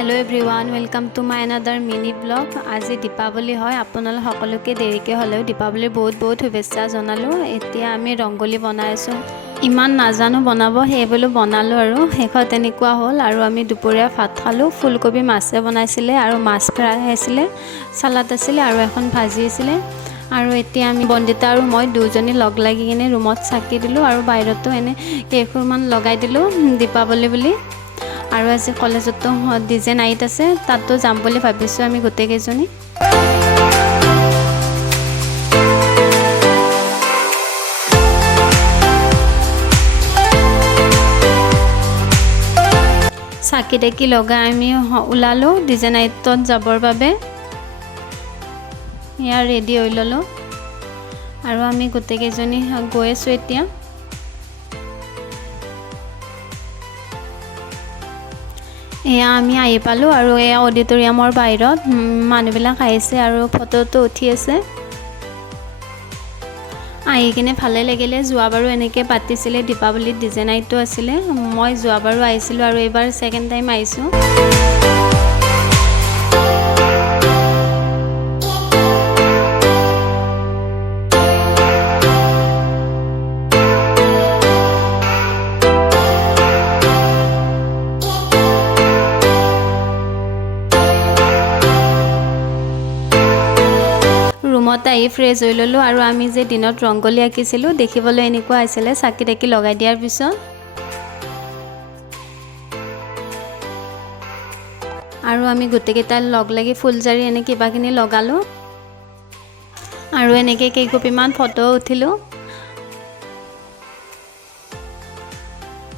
Hello everyone welcome to my another mini blog. आज दीपावली है आपनलोक सकलोके देरिके हलेও दीपावली बहुत बहुत शुभेच्छा जनालो। एतिया आमी रंगोली बनाइছো इमान नाजानो बनाब हे बोलो बनालो आरो हेखत एनेकुआ हल आरो आमी दुपरिया भात खालो फुलकबि माछे बनाइसिले आरो माछ फ्राई आছিলে सालाद आছিলে आरो এখন भाजी आছিলে আৰু এতিয়া আমি বন্দিতা আৰু মই দুজনী লগ লাগি কিনে ৰুমত চাকি দিলো আৰু বাহিৰতো এনে কেইখনমান লগাই দিলো দীপাৱলী বুলি। আৰু আজি কলেজতো ডিজে নাইট আছে তাতো যাম বুলি ভাবিছো আমি গোটে কেজনী। চাকি দেখি লগাই আমি ওলালো ডিজে নাইটত যাবৰ বাবে। ইয়াৰ ৰেডি হৈ ললো আৰু আমি গোটে কেজনী গৈ আছো এতিয়া। এয়া আমি আহি পালো আৰু এয়া অডিটৰিয়ামৰ বাহিৰত মানুহবিলাক আহিছে আৰু ফটোটো উঠি আছে। আহি কিনে ভালে লাগিলে। যোৱাবাৰো এনেকৈ পাতিছিলে দীপাৱলীত ডিজে নাইটটো আছিলে। মই যোৱাবাৰো আহিছিলোঁ আৰু এইবাৰ ছেকেণ্ড টাইম আহিছোঁ। ৰুমত আহি ফ্ৰেছ হৈ ললো আৰু আমি যে দিনত ৰংগলী আঁকিছিলো দেখিবলৈ এনেকুৱা আছিলে চাকি দেখি লগাই দিয়াৰ পিছত। আৰু আমি গোটেইকেইটা লগ লাগি ফুলজাৰি এনে কিবাকিনি লগালো আৰু এনেকৈ কেইকপিমান ফটো উঠিলো।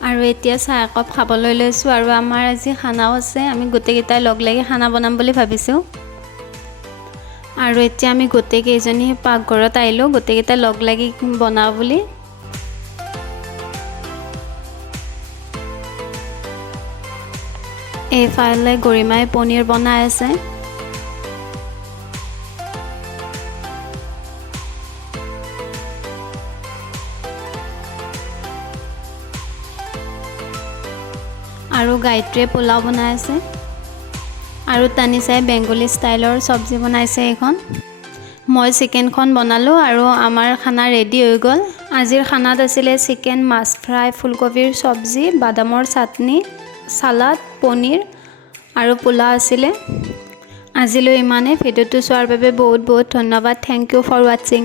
আৰু এতিয়া চাহ একাপ খাবলৈ লৈছোঁ আৰু আমাৰ আজি খানাও আছে। আমি গোটেইকেইটাই লগ লাগি খানা বনাম বুলি ভাবিছোঁ। আৰু এতিয়া আমি গোটে কেইজনী পাকঘৰত আহিলো গোটেইকেইটা লগ লাগি বনাও বুলি। এইফালে গৰিমাই পনীৰ বনাই আছে। আৰু গায়ত্ৰীয়ে পোলাও বনাই আছে আৰু তানিচাই বেংগলী ষ্টাইলৰ চব্জি বনাইছে এখন। মই চিকেনখন বনালো আৰু আমাৰ খানা ৰেডি হৈ গ'ল। আজিৰ খানাত আছিলে চিকেন, মাছ ফ্ৰাই, ফুলকবিৰ চব্জি, বাদামৰ চাটনি, সালাড, পনীৰ আৰু পোলাও আছিলে। আজিলৈ ইমানে। ভিডিঅ'টো চোৱাৰ বাবে বহুত বহুত ধন্যবাদ। থেংক ইউ ফৰ ৱাচিং।